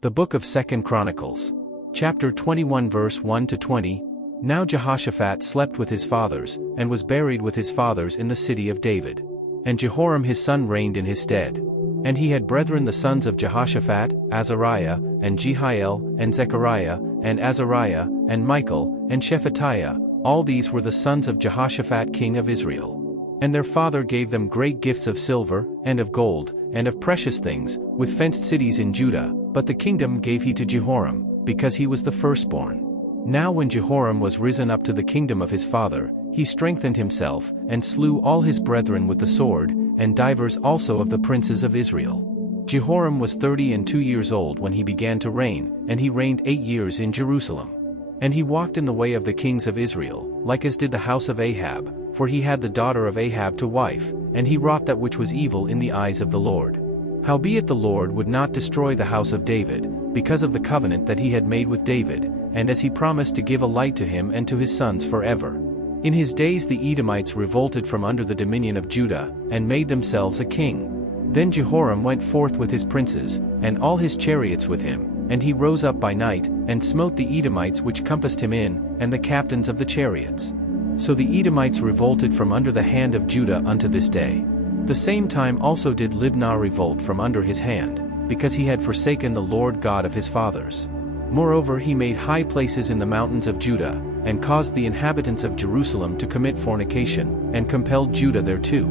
The Book of 2 Chronicles. Chapter 21 verse 1 to 20. Now Jehoshaphat slept with his fathers, and was buried with his fathers in the city of David. And Jehoram his son reigned in his stead. And he had brethren the sons of Jehoshaphat, Azariah, and Jehiel, and Zechariah, and Azariah, and Michael, and Shephatiah. All these were the sons of Jehoshaphat king of Israel. And their father gave them great gifts of silver, and of gold, and of precious things, with fenced cities in Judah, but the kingdom gave he to Jehoram, because he was the firstborn. Now when Jehoram was risen up to the kingdom of his father, he strengthened himself, and slew all his brethren with the sword, and divers also of the princes of Israel. Jehoram was 32 years old when he began to reign, and he reigned 8 years in Jerusalem. And he walked in the way of the kings of Israel, like as did the house of Ahab, for he had the daughter of Ahab to wife, and he wrought that which was evil in the eyes of the Lord. Howbeit the Lord would not destroy the house of David, because of the covenant that he had made with David, and as he promised to give a light to him and to his sons forever. In his days the Edomites revolted from under the dominion of Judah, and made themselves a king. Then Jehoram went forth with his princes, and all his chariots with him, and he rose up by night, and smote the Edomites which compassed him in, and the captains of the chariots. So the Edomites revolted from under the hand of Judah unto this day. The same time also did Libnah revolt from under his hand, because he had forsaken the Lord God of his fathers. Moreover he made high places in the mountains of Judah, and caused the inhabitants of Jerusalem to commit fornication, and compelled Judah thereto.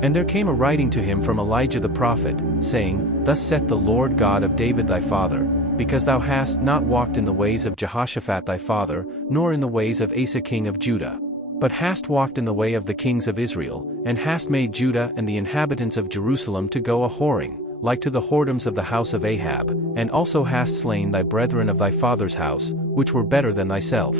And there came a writing to him from Elijah the prophet, saying, Thus saith the Lord God of David thy father, because thou hast not walked in the ways of Jehoshaphat thy father, nor in the ways of Asa king of Judah, but hast walked in the way of the kings of Israel, and hast made Judah and the inhabitants of Jerusalem to go a-whoring, like to the whoredoms of the house of Ahab, and also hast slain thy brethren of thy father's house, which were better than thyself.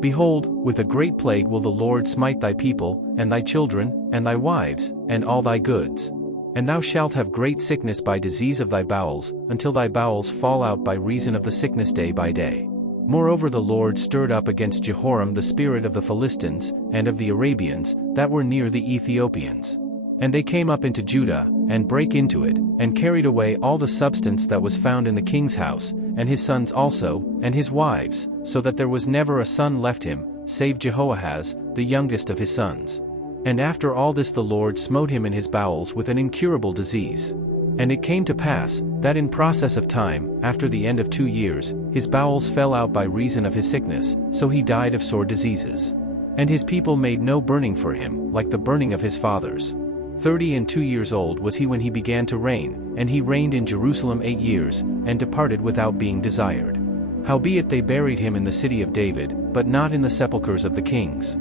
Behold, with a great plague will the Lord smite thy people, and thy children, and thy wives, and all thy goods. And thou shalt have great sickness by disease of thy bowels, until thy bowels fall out by reason of the sickness day by day. Moreover the Lord stirred up against Jehoram the spirit of the Philistines, and of the Arabians, that were near the Ethiopians. And they came up into Judah, and brake into it, and carried away all the substance that was found in the king's house, and his sons also, and his wives, so that there was never a son left him, save Jehoahaz, the youngest of his sons. And after all this the Lord smote him in his bowels with an incurable disease. And it came to pass, that in process of time, after the end of 2 years, his bowels fell out by reason of his sickness, so he died of sore diseases. And his people made no burning for him, like the burning of his fathers. 32 years old was he when he began to reign, and he reigned in Jerusalem 8 years, and departed without being desired. Howbeit they buried him in the city of David, but not in the sepulchres of the kings.